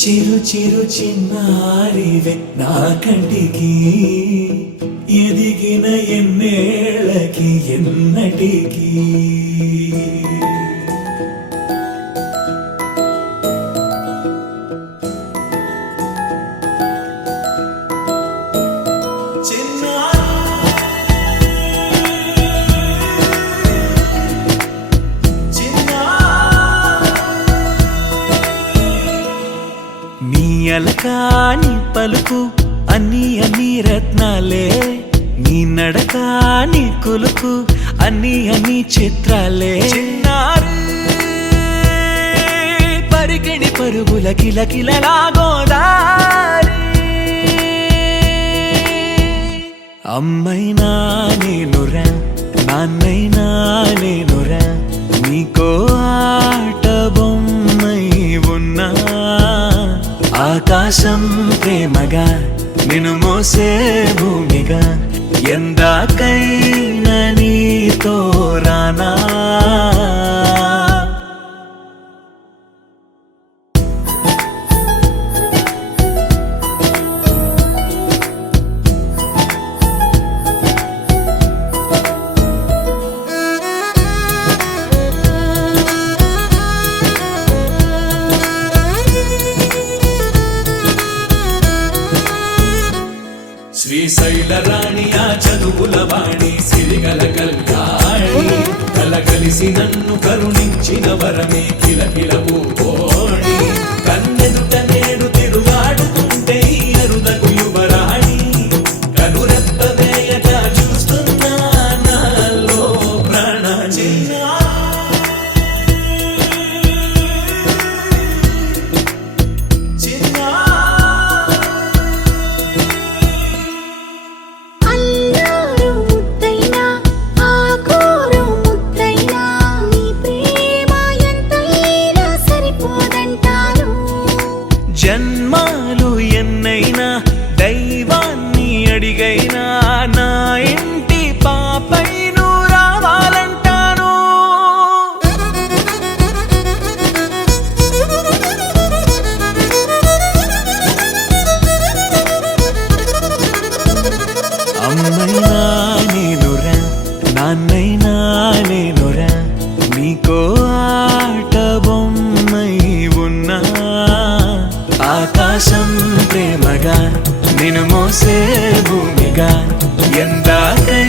చిరు చిరు చిన్నారివే నా కంటికి ఎదిగిన ఎన్నేళ్ళకి ఎన్నటికి అలకాని పలుకు అన్ని అన్ని రత్నాలే నీ నడక నీ కులుకు అన్ని అన్ని చిత్రాలే చిన్నారు పరికిణి పరుగుల కిలకిలలా గోదారి అమ్మైనా నేనురా నాన్నైనా నేనురా నీకో ఆట బొమ్మై ఉన్నా ఆకాశం ప్రేమగా నిన్ను మోసే భూమిగా ఎందాకైనా నీతో రానా శ్రీశైల రాణి ఆ చదువుల వాణి సిరిగల కళ్యాణి కలగలిసి నన్ను కరుణించిన వరమే కిలకిల పూకోణి కన్నెదుట నేడు తిరుగాడుతుంటే అరుదకు యువరాణి కనురెప్ప వేయక చూస్తున్నా నాలో ప్రాణ జన్మాలు ఎన్నైనా దైవాన్ని అడిగైనా నా ఇంటి పాపై నువ్వు రావాలంటాను అమ్మైనా నేనురా నాన్నైనా నేనురా నీకో ఆట బొమ్మై ఉన్నా ఆకాశం ప్రేమగా నిన్ను మోసే భూమిగా ఎందాకై